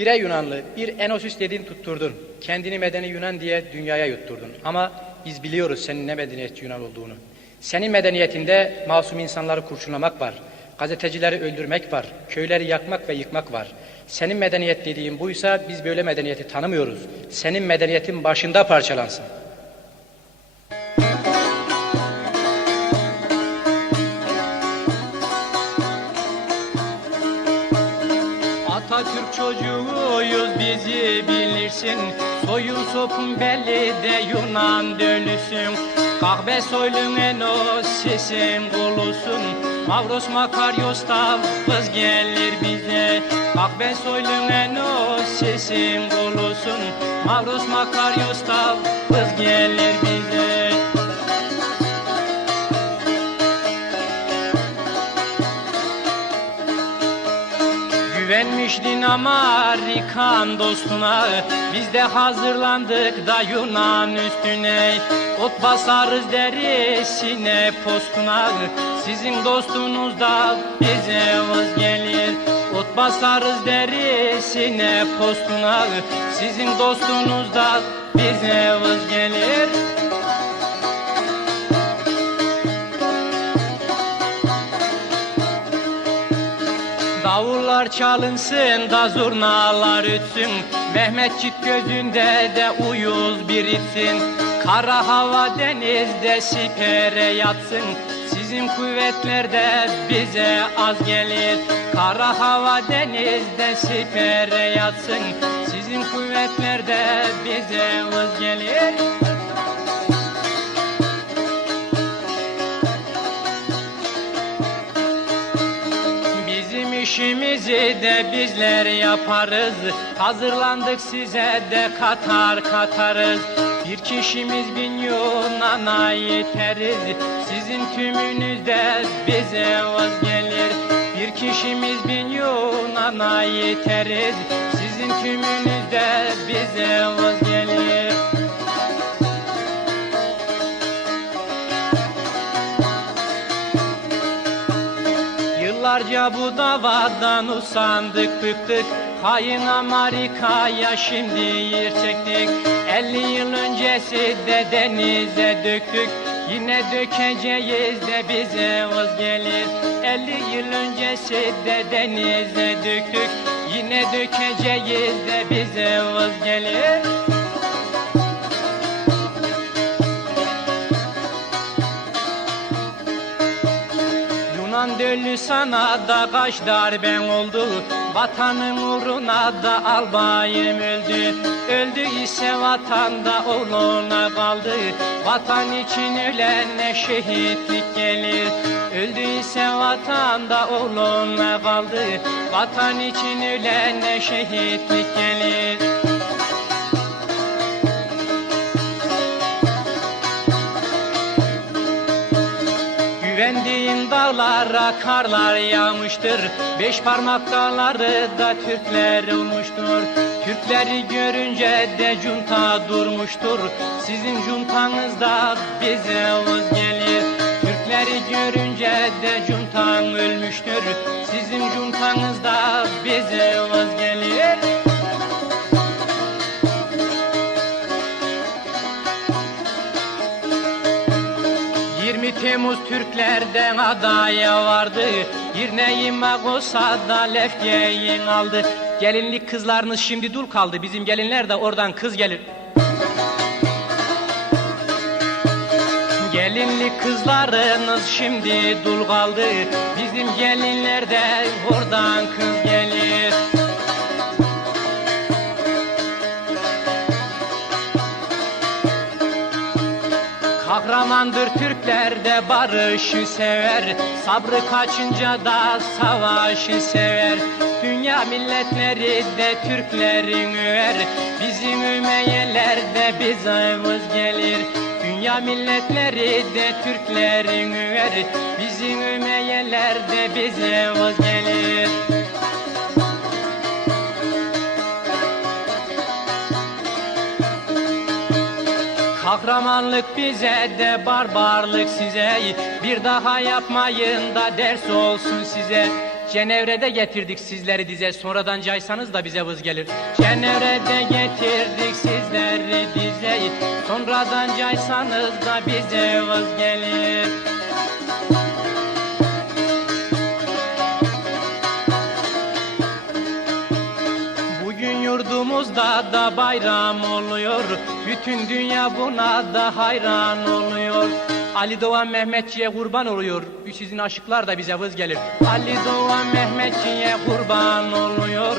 Bire Yunanlı, bir Enosis dedin tutturdun. Kendini medeni Yunan diye dünyaya yutturdun. Ama biz biliyoruz senin ne medeniyetçi Yunan olduğunu. Senin medeniyetinde masum insanları kurşunlamak var. Gazetecileri öldürmek var. Köyleri yakmak ve yıkmak var. Senin medeniyet dediğin buysa biz böyle medeniyeti tanımıyoruz. Senin medeniyetin başında parçalansın. Bizi bilirsin Soyun sopun belli de Yunan dölüsün Kahve soylun enosisin kulusun Mavros Makaryos da kız gelir bize. Kahve soylun enosisin kulusun Mavros Makaryos da kız gelir bize Güvenmiştin Amerikan dostuna. Biz de hazırlandık da Yunan üstüne. Ot basarız derisine postuna. Sizin dostunuz da bize vız gelir Ot basarız derisine postuna. Sizin dostunuz da bize vız gelir Davullar çalınsın da zurnalar ötsün Mehmetçik gözünde de uyuz birisin Kara hava denizde sipere yatsın. Sizin kuvvetlerde bize az gelir. Kara hava denizde sipere yatsın. Sizin kuvvetlerde bize vız gelir işimizi de bizler yaparız. Hazırlandık size de katar katarız. Bir kişimiz bin Yunan'a yeteriz. Sizin tümünüzde bize vaz gelir. Bir kişimiz bin Yunan'a yeteriz. Sizin tümünüzde bize vaz gelir Yıllarca bu davadan usandık bıktık. Hain Amerika'ya şimdi yer çektik. 50 yıl öncesi de denize döktük. Yine dökeceğiz de bize vız gelir. 50 yıl öncesi de denize döktük. Yine dökeceğiz de bize vız gelir sana da kaç darben oldu. Vatanın uğruna da albayım öldü. Öldü ise vatanda oğluna kaldı. Vatan için ölene şehitlik gelir. Öldü ise vatanda oğluna kaldı. Vatan için ölene şehitlik gelir Güvendiğin dağlara karlar yağmıştır. Beş parmak dağları da Türkler olmuştur. Türkleri görünce de junta durmuştur. Sizin juntanızda bize vız gelir. Türkleri görünce de juntan ölmüştür. Sizin juntanızda bize vız 20 Temmuz Türklerden adaya vardı. Girneyin Magosa'da lefkeyin aldı. Gelinlik kızlarınız şimdi dul kaldı. Bizim gelinler de oradan kız gelir. Gelinlik kızlarınız şimdi dul kaldı. Bizim gelinler de oradan kız gelir Kahramandır Türkler de barışı sever. Sabrı kaçınca da savaşı sever. Dünya milletleri de Türklerin över Bizim ümeyeler de vız gelir. Dünya milletleri de Türklerin över Bizim ümeyeler de vız gelir Kahramanlık bize de barbarlık size. Bir daha yapmayın da ders olsun size. Cenevre'de getirdik sizleri dize. Sonradan caysanız da bize vız gelir. Cenevre'de getirdik sizleri dize. Sonradan caysanız da bize vız gelir yurdumuzda da bayram oluyor. Bütün dünya buna da hayran oluyor. Ali Doğan Mehmetçi'ye kurban oluyor. Sizin aşıklar da bize vız gelir. Ali Doğan Mehmetçi'ye kurban oluyor